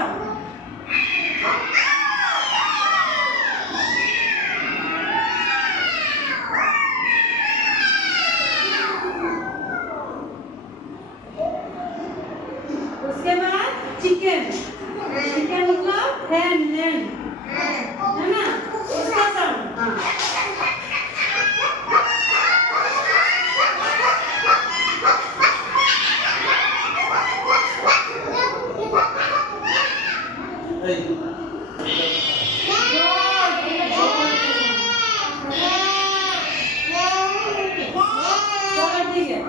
साउंड। उसके बाद chicken, chicken मतलब हैन, हैन है ना, उसका साउंड। हाँ चलो ठीक है।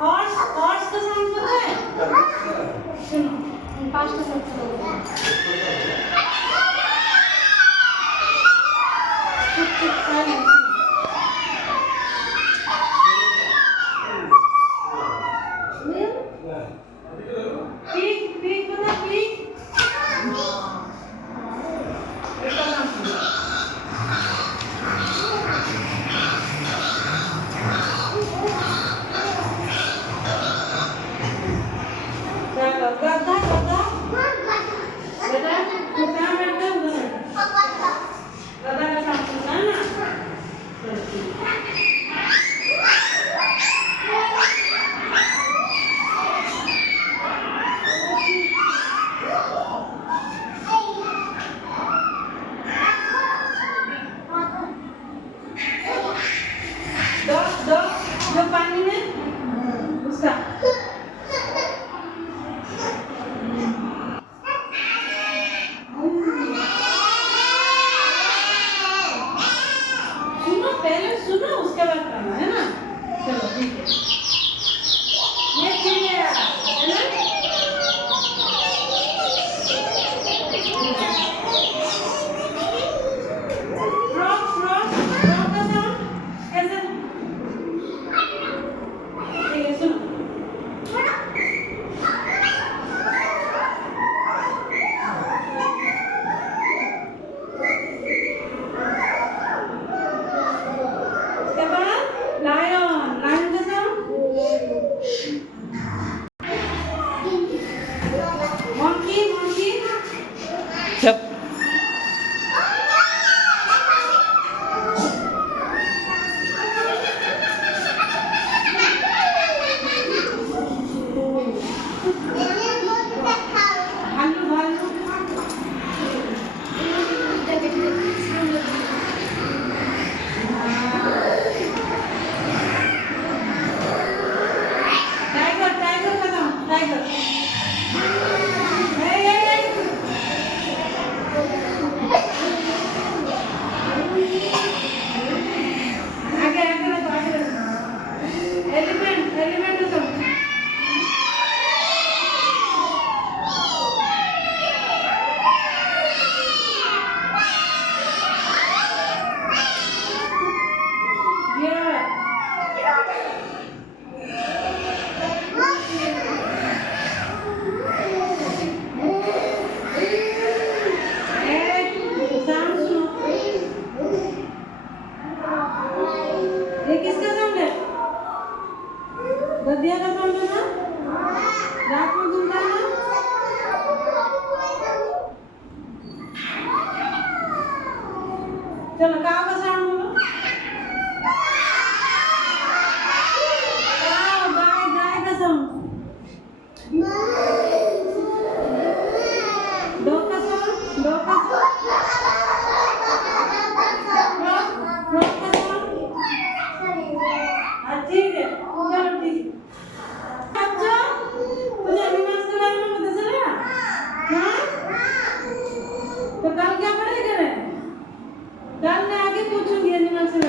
हॉर्स, हॉर्स का साउंड पता है? सुनो, पांच का साउंड पीक, पीक पता है? पीक इसका नाम सुनो। चलो गधा, गधा बेटा तू कहाँ बैठता है? उधर बैठो। गधा का साउंड सुनना है ना? चलो ठीक है। डॉग, डॉग जो पानी में उसका सुनो, पहले सुनो उसके बाद करना है ना। चलो ठीक है। ये ठीक है ना? फ्रॉग, फ्रॉग, फ्रॉग का साउंड कैसे? ठीक है सुनो। उसके बाद लायन, लायन का साउंड। मंकी, मंकी चुप। भालू, भालू टाइगर, टाइगर का साउंड, टाइगर। ए, ए, ए। आगे, आगे रखो, आगे रखो। एलिफेंट, एलिफेंट का साउंड। ये किसका साउंड है? गधिया का साउंड है ना? रात में घूमता है ना? चलो काव का साउंड बोलो। काव, गाय, गाय का साउंड। डॉग का साउंड, डॉग का साउंड। फ्रॉग, फ्रॉग का साउंड। हाँ ठीक है, चलो ठीक है। बच्चों, मुझे एनिमल्स के बारे में पता चला? हाँ? तो कल क्या पढ़ाई करें? कल मैं आगे पूछूंगी एनिमल्स के